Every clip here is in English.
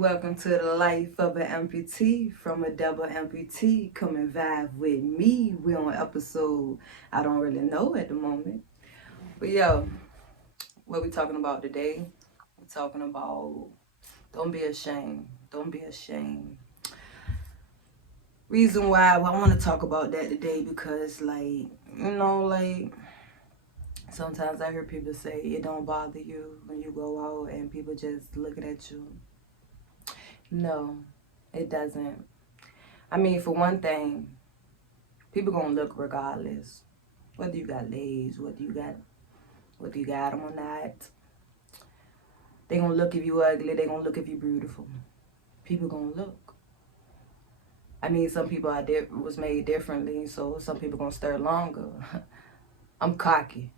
Welcome to the life of an amputee from a double amputee. Come and vibe with me. We're on episode I don't really know at the moment. But yo, what we talking about today? We're talking about don't be ashamed. Don't be ashamed. Reason why I want to talk about that today because sometimes I hear people say it don't bother you when you go out and people just looking at you. No, it doesn't. I mean, for one thing, people gonna look regardless. Whether you got legs, whether you got them or not. They gonna look if you ugly, they gonna look if you beautiful. People gonna look. I mean, some people was made differently, so some people gonna stir longer. I'm cocky.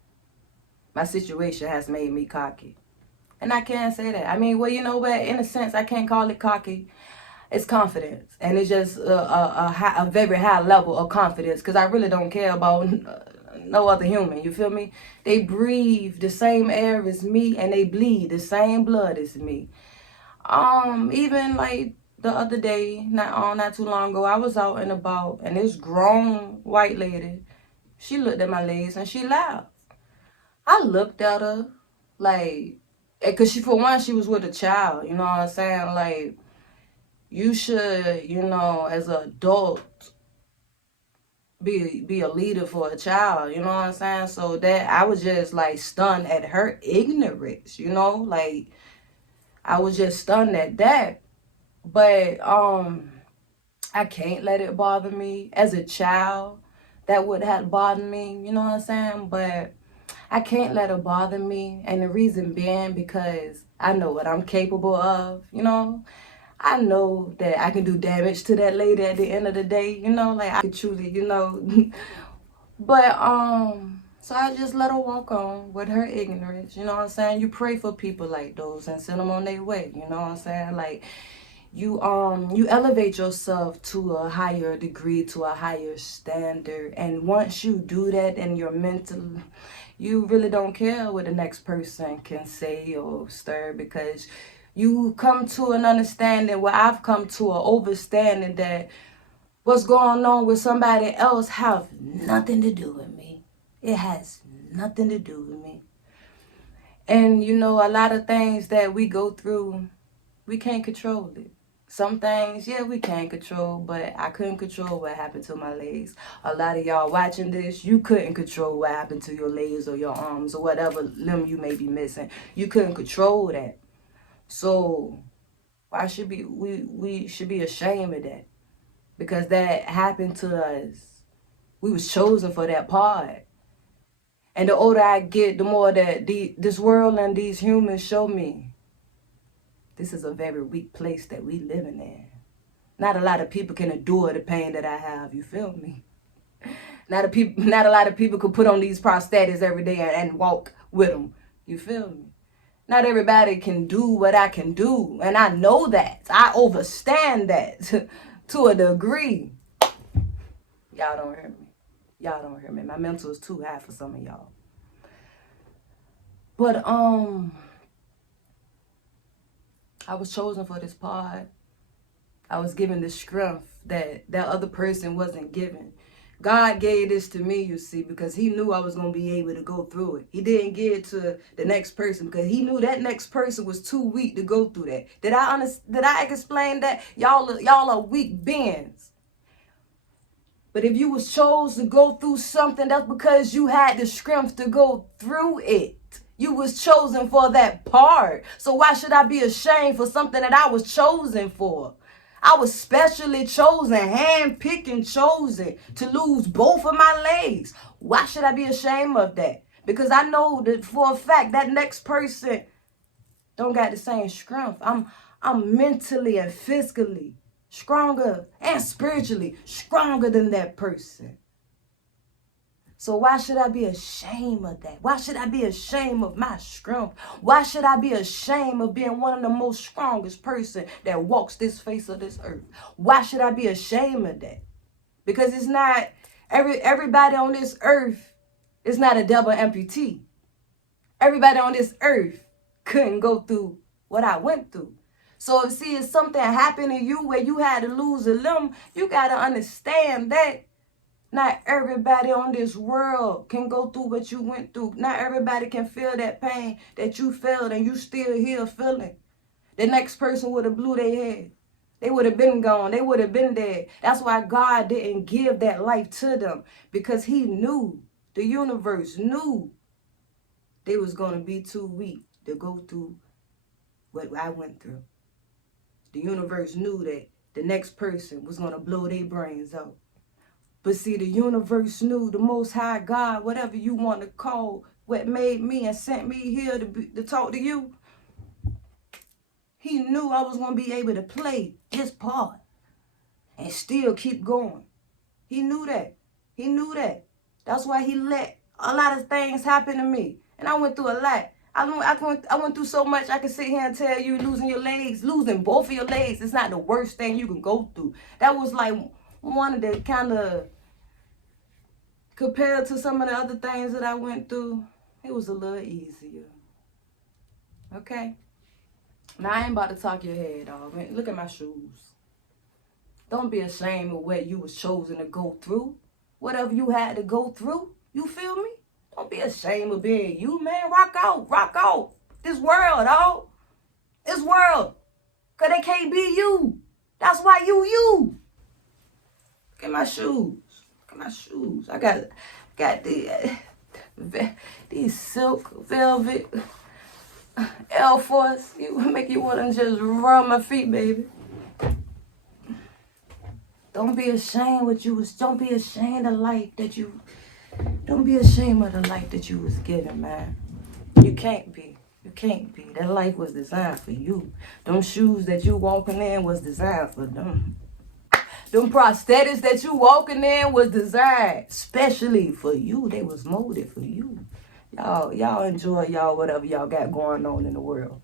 My situation has made me cocky. And I can't say that. I mean, well, you know what? In a sense, I can't call it cocky. It's confidence. And it's just a very high level of confidence because I really don't care about no other human. You feel me? They breathe the same air as me and they bleed the same blood as me. Even like the other day, not too long ago, I was out and about and this grown white lady, she looked at my legs and she laughed. I looked at her like, because for one, she was with a child, you know what I'm saying? Like, you should, as an adult, be a leader for a child, you know what I'm saying? So that, I was just, like, stunned at her ignorance, Like, I was just stunned at that. But, I can't let it bother me. As a child, that would have bothered me, you know what I'm saying? But I can't let it bother me, and the reason being because I know what I'm capable of, I know that I can do damage to that lady at the end of the day, like I could truly, But, so I just let her walk on with her ignorance, you know what I'm saying? You pray for people like those and send them on their way, you know what I'm saying? Like, you elevate yourself to a higher degree, to a higher standard, and once you do that and you're mental, you really don't care what the next person can say or stir because you come to an understanding where I've come to an overstanding that what's going on with somebody else have nothing to do with me. It has nothing to do with me. And a lot of things that we go through, we can't control it. Some things, yeah, we can control, but I couldn't control what happened to my legs. A lot of y'all watching this, you couldn't control what happened to your legs or your arms or whatever limb you may be missing. You couldn't control that. So why should we should be ashamed of that? Because that happened to us. We was chosen for that part. And the older I get, the more that this world and these humans show me this is a very weak place that we living in. Not a lot of people can endure the pain that I have, you feel me? Not a lot of people could put on these prosthetics every day and walk with them, you feel me? Not everybody can do what I can do, and I know that. I understand that to a degree. Y'all don't hear me. Y'all don't hear me. My mental is too high for some of y'all. But, I was chosen for this pod. I was given the strength that other person wasn't given. God gave this to me, you see, because he knew I was going to be able to go through it. He didn't give it to the next person because he knew that next person was too weak to go through that. Did I explain that? Y'all are weak beings. But if you was chosen to go through something, that's because you had the strength to go through it. You was chosen for that part. So why should I be ashamed for something that I was chosen for? I was specially chosen, handpicked and chosen to lose both of my legs. Why should I be ashamed of that? Because I know that for a fact that next person don't got the same strength. I'm mentally and physically stronger and spiritually stronger than that person. So why should I be ashamed of that? Why should I be ashamed of my strength? Why should I be ashamed of being one of the most strongest person that walks this face of this earth? Why should I be ashamed of that? Because it's not, everybody on this earth is not a double amputee. Everybody on this earth couldn't go through what I went through. So if something happened to you where you had to lose a limb, you got to understand that not everybody on this world can go through what you went through. Not everybody can feel that pain that you felt and you still here feeling. The next person would have blew their head. They would have been gone. They would have been dead. That's why God didn't give that life to them, because he knew, the universe knew they was going to be too weak to go through what I went through. The universe knew that the next person was going to blow their brains out. But see, the universe knew, the Most High God, whatever you want to call what made me and sent me here to talk to you, he knew I was going to be able to play his part and still keep going. He knew that. He knew that. That's why he let a lot of things happen to me. And I went through a lot. I went through so much. I can sit here and tell you, losing your legs, losing both of your legs, it's not the worst thing you can go through. That was like one of the kind of, compared to some of the other things that I went through, it was a little easier. Okay? Now, I ain't about to talk your head off. Man, look at my shoes. Don't be ashamed of what you was chosen to go through. Whatever you had to go through, you feel me? Don't be ashamed of being you, man. Rock out, rock out. This world, dog. This world. Because they can't be you. That's why you. Look at my shoes. Look at my shoes. I got these silk, velvet, Air Force. You make you want to just rub my feet, baby. Don't be ashamed what you was. Don't be ashamed of life that you. Don't be ashamed of the life that you was given, man. You can't be. You can't be. That life was designed for you. Them shoes that you walking in was designed for them. Them prosthetics that you walking in was designed specially for you. They was molded for you. Y'all enjoy y'all whatever y'all got going on in the world.